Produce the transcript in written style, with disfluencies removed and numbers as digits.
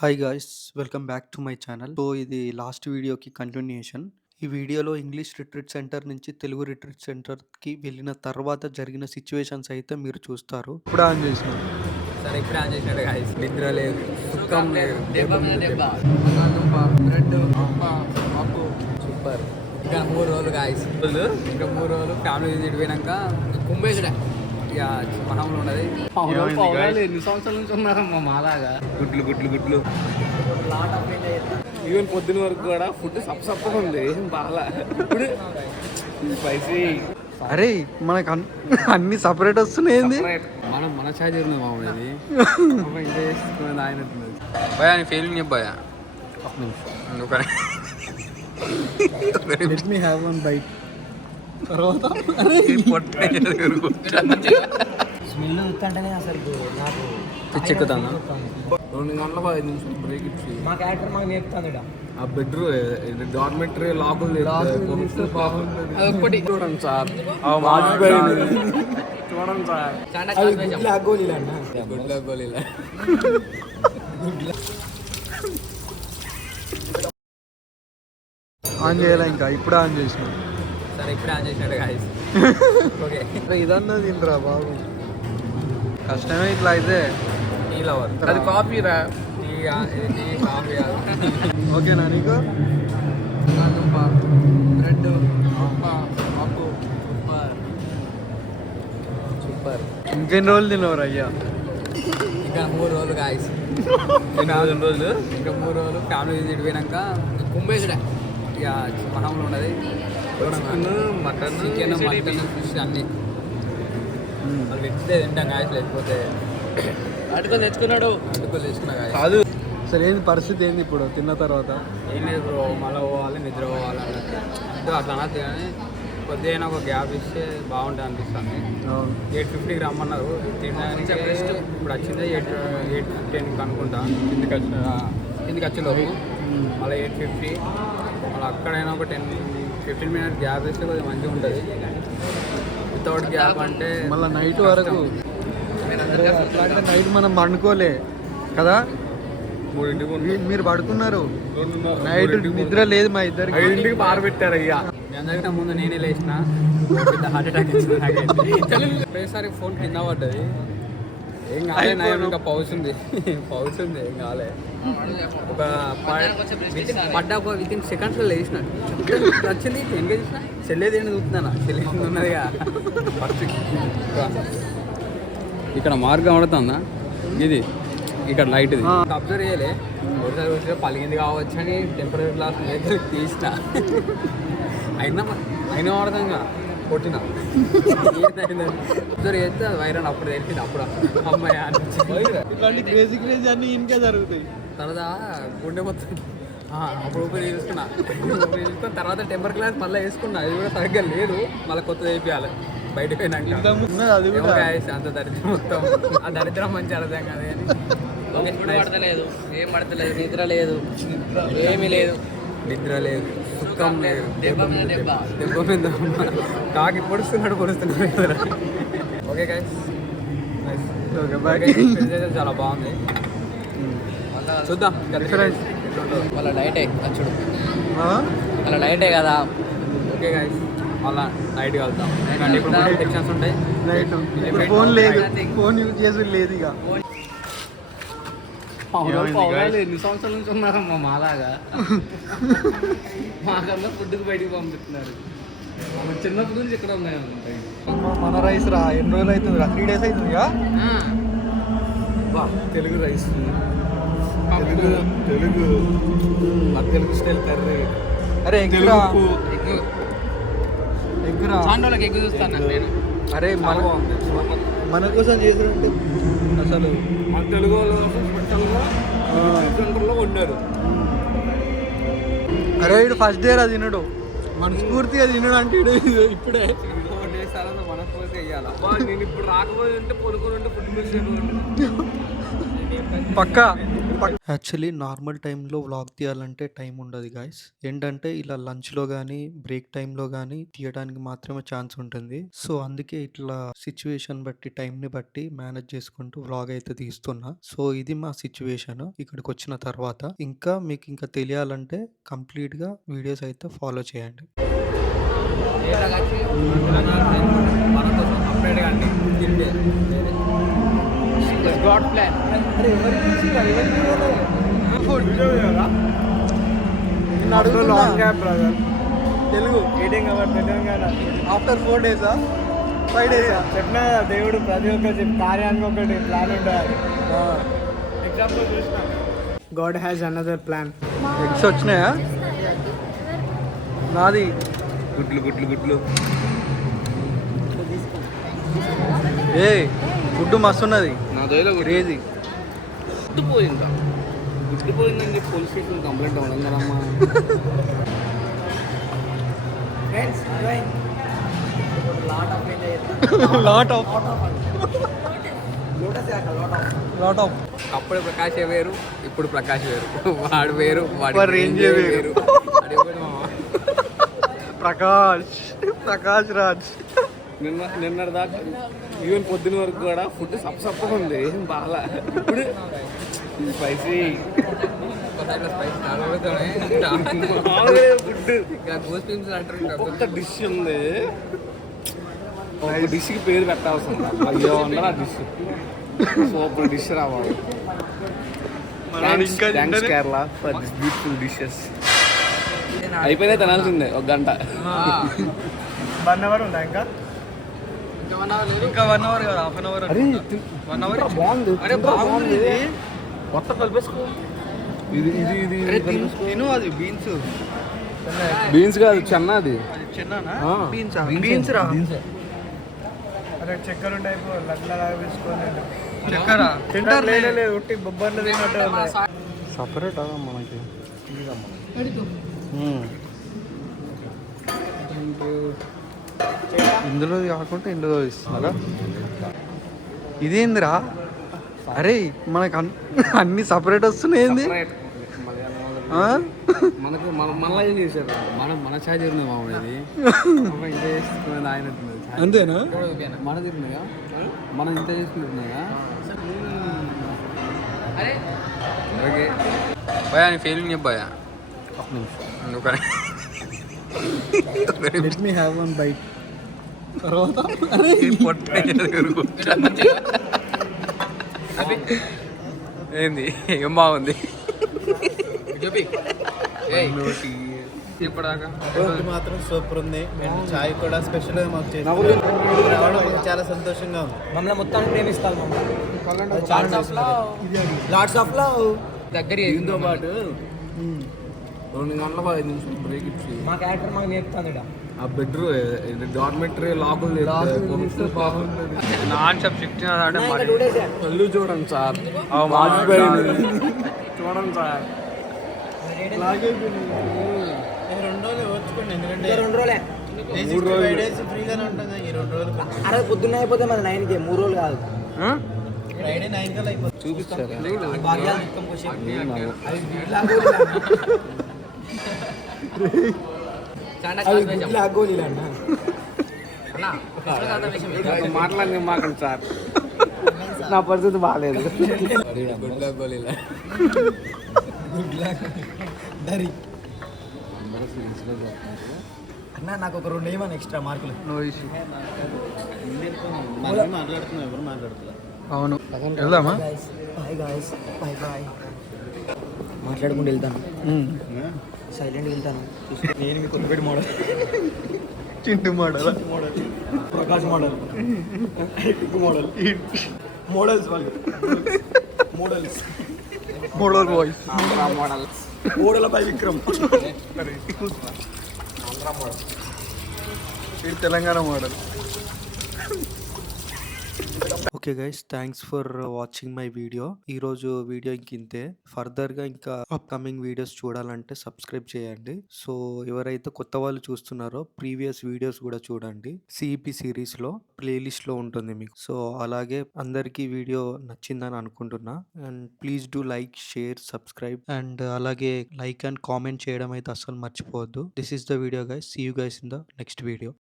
Hi guys, welcome back to my channel. So ఇది last వీడియోకి continuation. ఈ వీడియోలో ఇంగ్లీష్ రిట్రీట్ సెంటర్ నుంచి తెలుగు రిట్రీట్ సెంటర్కి వెళ్ళిన తర్వాత జరిగిన సిచ్యువేషన్స్ అయితే మీరు చూస్తారు. ఇప్పుడు ఆన్ చేసిన సరే ఇప్పుడే ఆన్ చేసినాడు గాయస్. నిద్ర లేదు, సుఖం లేదు, సూపర్. ఇంకా 3 రోజులు గాయస్, ఇంకా 3 రోజులు ఫ్యామిలీ విజిట్ పోయినాక కుంభేశ్వర ఇక మనంలో ఉన్నది. ఎన్ని సంవత్సరాల నుంచి ఉన్నారమ్మా మాలాగా గుడ్లు గుడ్లు గుడ్లు. ఈవెన్ పొద్దున వరకు కూడా ఫుడ్ సప్పగా ఉంది బాగా. ఇప్పుడు స్పైసీ. అరే మనకు అన్ని సపరేట్ వస్తున్నాయి. మనం మన ఛార్జ్ ఉంది మామూలు ఇది ఆయన భయా నీ ఫీలింగ్ చెప్పాయా? Let me have one bite. తర్వాత స్మెల్ చూస్తుంటేనే అసలు నాకు తెచ్చెక్కుతాను. 2 గంటల 5 నిమిషాలు బ్రేక్ ఇచ్చి మా క్యారెక్టర్ మాకు నేర్పుతాను ఇక్కడ. ఆ బెడ్రూమ్ డార్మెటరీ లాకులు అదొక్కటి చూడండి సార్, చూడండి సార్. బ్లాక్ గోళీలు అన్న. గుడ్ల గోళీలా. ఆన్ చేయాలి, ఇంకా ఇప్పుడు ఆన్ చేసిన. సరే ఇప్పుడే ఆన్ చేసినాడు గాయస్. ఓకే ఇదన్నది ఇంద్రా బాబు, కష్టమే ఇట్లా అయితే. టీ లవర్ అది కాఫీ రా. టీ కాఫీ ఓకేనా నీకు? Bread super. ఇంకెన్ని రోజులు తినవరు అయ్యా? ఇంకా 3 రోజులు గాయస్. ఇంకా 2 రోజులు, ఇంకా 3 రోజులు ఫ్యామిలీ విజిట్ పోయినాక కుంభేశ్వర ఇక మనంలో ఉన్నది. మటన్ చికెన్, మటన్, ఫిష్ అన్నీ వాళ్ళు వెచ్చితే తింటాం గాయస్. లేకపోతే అటుకొని తెచ్చుకున్నాడు. అడ్డుకొని తెచ్చుకున్నా గాయస్. కాదు. అసలు ఏంది పరిస్థితి ఏంది ఇప్పుడు తిన్న తర్వాత? ఏం లేదు బ్రో, మళ్ళీ పోవాలి, నిద్ర పోవాలి అన్నట్టు అట్లా అనద్దు. కానీ కొద్దిగా ఒక గ్యాప్ ఇస్తే బాగుంటుంది అనిపిస్తుంది. 8:50కి రమ్మన్నారు తినడానికి. ఇప్పుడు వచ్చింది 8:10కి అనుకుంటా. కిందికి వచ్చేలోపు మళ్ళీ 8:50. మళ్ళీ అక్కడైనా ఒక 10-15 మినిట్స్ గ్యాప్ ఇస్తే కొద్దిగా మంచిగా ఉంటుంది. వితౌట్ గ్యాప్ అంటే మళ్ళీ నైట్ వరకు నైట్ మనం పండుకోలే కదా. మీరు పడుకున్నారు, నైట్ నిద్ర లేదు మా ఇద్దరికి. 5ంటికి పారబెట్టారు అయ్యా. అందరికన్నా ముందు నేనే లేచిన. పెద్ద హార్ట్ అటాక్ వచ్చింది నాకైతే. ఒకేసారి ఫోన్ కింద పడ్డది. ఏం కాలే, ఇంకా పౌచ్ ఉంది ఏం కాలే. ఒక పడ్డా ఒక వితిన్ సెకండ్స్లో లేచిన. వచ్చింది ఎంగేజ్ చేసిన. చెల్లేది ఏంటి చూస్తున్నాను, చెల్లేది ఉన్నదిగా. ఇక్కడ మార్గం పడుతుందా ఇది, ఇక్కడ లైట్ ఇది అబ్జర్వ్ చేయలే. ఒకసారి వచ్చి పలిగింది కావచ్చు అని టెంపరీ గ్లాస్ తీసిన. అయినా వాడదాంగా కొట్టిన. అబ్జర్వ్ చేస్తే అది వైరల్. అప్పుడు తెలిసింది. అప్పుడు అమ్మాయి ఇట్లాంటి క్రేజీ క్రేజీ అన్ని ఇంకే జరుగుతాయి. తర్వాత గుండె మొత్తం అప్పుడు ఊపిరి తీసుకున్నా. తీసుకున్న తర్వాత టెంపర్ గ్లాస్ మళ్ళీ వేసుకున్నా. అది కూడా సరిగ్గా లేదు. మళ్ళీ కొత్తది వేపియాలి బయటకు పోయినాక. అది కూడా అంత దరిద్రం మొత్తం. ఆ దరిద్రం మంచి అర్థం కాదు. కానీ పడతలేదు, ఏం పడతలేదు, నిద్ర లేదు, ఏమీ లేదు. నిద్ర లేదు, సుఖం లేదు, దెబ్బ మీద కాకి పొడుస్తున్నాడు. ఓకే గైస్, చాలా బాగుంది. చూద్దాం డిఫరెన్స్. వాళ్ళ నైటే వచ్చుడు, వాళ్ళ నైటే కదా. ఓకే గైస్, మళ్ళీ నైట్ వెళ్తాం. ఎందుకంటే ఇప్పుడు టెన్షన్స్ ఉంటాయి. నైట్ ఇప్పుడు ఫోన్ లేదు, ఫోన్ యూజ్ చేసి లేదు. ఇక ఎన్ని సంవత్సరాల నుంచి ఉన్నారమ్మా మాలాగా. మాకన్నా ఫుడ్కి బయటికి పంపిస్తున్నారు. చిన్నప్పటి నుంచి ఇక్కడ ఉన్నాయన్నమాట. మన రైస్ రా. ఎన్ని రోజులు అవుతుంది రా? 3 days అవుతుంది. Telugu rice, Telugu style curry. అరే ఎగ్గురా, ఎగ్గురా. చాండోళ్ళకి ఎక్కువ చూస్తాను నేను. అరే మన కోసం చేసినట్టు అసలు మన తెలుగు వాళ్ళ స్పెషల్గా సెంటర్లో వండారు. అరే వీడు ఫస్ట్ డే రా తినడు, మనస్ఫూర్తిగా తినడు అంటే ఇప్పుడే మనస్ఫూర్తిగా వేయాలా. నేను ఇప్పుడు రాకపోతే ఉంటే పొనుకొని ఉంటే ఫుడ్ మిస్ పక్కా యాక్చువల్లీ నార్మల్ టైంలో వ్లాగ్ తీయాలంటే టైం ఉండదు గాయస్. ఏంటంటే ఇలా లంచ్లో కానీ బ్రేక్ టైంలో కానీ తీయడానికి మాత్రమే ఛాన్స్ ఉంటుంది. సో అందుకే ఇట్లా సిచ్యువేషన్ బట్టి టైంని బట్టి మేనేజ్ చేసుకుంటూ వ్లాగ్ అయితే తీస్తున్నా. సో ఇది మా సిచ్యువేషన్ ఇక్కడికి వచ్చిన తర్వాత. ఇంకా మీకు ఇంకా తెలియాలంటే కంప్లీట్గా వీడియోస్ అయితే ఫాలో చేయండి. మన కోసం అప్డేట్గా అండి తింటే God plan. Telugu eating our Telangana after 4 days 5 days చెప్పినా దేవుడు ప్రతి ఒక్క కార్యానికి ఒకటి ప్లాన్ ఉంటుంది. ఎగ్జాంపుల్ చూసిన God has another plan. Eggs వచ్చినాయా? నాది గుడ్లు గుడ్లు గుడ్లు ఏ గుడ్డు మస్తు ఉన్నది. నా దయలో క్రేజీ. గుడ్డు పోయిందా? గుడ్డు పోయిందని చెప్పి పోలీస్ స్టేషన్ కంప్లైంట్ అవ్వడం కదమ్మా. లాట్ ఆఫ్ అప్పుడు ప్రకాశ్ వేరు, ఇప్పుడు ప్రకాశ్ వేరు. వాడు వేరు, వాడి వాడి range రేంజ్ వేరు. వేరు. వాడు ఎవడు మామ? ప్రకాష్ రాజ్. నిన్న దాకా ఈవెన్ పొద్దున వరకు కూడా ఫుడ్ సప్పగా ఉంది, ఏం బాగా. ఇప్పుడు స్పైసీ ఒకసారి స్పైస్ తాగబోతానే. ఫుడ్ ఇంకా గోస్ పిమ్స్ అంటారు. ఒక్క డిష్ ఉంది, ఒక డిష్కి పేరు పెట్టాల్సి ఉంది. అయ్యో అన్నారు ఆ డిష్ సూపర్ డిష్ రావాలి. Thanks Kerala for this beautiful dishes. అయిపోయినా తినాల్సిందే ఒక గంట. 1 hour ఉందా ఇంకా? ఇంకా 1 hour కదా, హాఫ్ అన్ అవర్. అరే 1 hour బాగుంది. అరే బాగుంది. మొత్తం కలిపేసుకో. ఇది ఇది ఇది తిను. అది బీన్స్. బీన్స్ కాదు, చెన్న అది. అది చిన్ననా? ఆ. బీన్స్ రా. అరే చక్కెర ఉంటాయి, లగ్నలాగా వేసుకోవాలి. చక్కెర తింటారు. లేదు ఉట్టి బొబ్బర్లు తిన్నట్టు సపరేట్ మనకి. ఇందులో కాకుండా ఇందులో ఇస్తున్నారా? ఇదేందిరా? అరే మనకు అన్ని సపరేట్ వస్తున్నాయి. మనకు మళ్ళీ ఏం చేశారు? మన ఛాయ్ తిరిగినాయి మామూలు ఇది. ఇంత చేసుకునేది ఆయన తిన్నది. అంతేనా? మన తిరిగినాయా? మనం ఇంత చేసుకుంటున్నాయా? ఓకే భయా, నీ ఫీలింగ్ చెప్పాయా? Let me have one bite. తర్వాత ఏంది ఏం బాగుంది ఇప్పటిదాకా మాత్రం సూపర్ ఉంది. అండ్ చాయ్ కూడా స్పెషల్గా మాకు చేసి రావడం మాకు చాలా సంతోషంగా ఉంది. మమ్మల్ని మొత్తాన్ని ప్రేమిస్తారు లాట్స్ ఆఫ్ లవ్. దగ్గర దీంతో పాటు 2 గంటల 5 నిమిషాలు బ్రేక్ ఇచ్చి మా క్యారెక్టర్ మాకు నేర్పుతాను. ఆ బెడ్రూమ్ డార్మెటరీ లాకులు బాగుంటుంది. నాన్ సబ్జెక్ట్ అంటే మరి కళ్ళు చూడండి సార్, చూడండి సార్. 2 రోజులు ఓర్చుకోండి, ఎందుకంటే 2 రోజులే 3 రోజులు ఫ్రీగానే ఉంటుంది. ఈ 2 రోజులు అరే పొద్దున్న అయిపోతే మన 9కి 3 రోజులు కాదు. ఫ్రైడే 9 కల్లా అయిపోతుంది. చూపిస్తారు. మాట్లాడి మాకండి సార్, నా పరిస్థితి బాగాలేదు. అన్న నాకు ఒక 2 ఏమన్నా ఎక్స్ట్రా మార్కులు. No issue. మాట్లాడుతున్నాం, ఎవరు మాట్లాడుతున్నారు? అవును, వెళ్దామా? Bye guys, bye bye. మాట్లాడుకుంటూ వెళ్తాను, సైలెంట్గా వెళ్తాను. నేను మీ Kothapeta model, Chintu model, Prakash model, model models వాళ్ళు మోడల్స్ మోడల్ బాయ్స్. మోడల్ పై Vikram. Telangana model. Okay guys, thanks for watching my video. ఈరోజు వీడియో ఇంతే. ఫర్దర్గా ఇంకా అప్కమింగ్ వీడియోస్ చూడాలంటే సబ్స్క్రైబ్ చేయండి. సో ఎవరైతే కొత్త వాళ్ళు చూస్తున్నారో ప్రీవియస్ వీడియోస్ కూడా చూడండి. సిఈపి సిరీస్లో ప్లేలిస్ట్లో ఉంటుంది మీకు. సో అలాగే అందరికీ వీడియో నచ్చిందని అనుకుంటున్నా. And please do like, share, subscribe and అలాగే లైక్ అండ్ కామెంట్ చేయడం అయితే అస్సలు మర్చిపోవద్దు. This is the video guys. See you guys in the next video.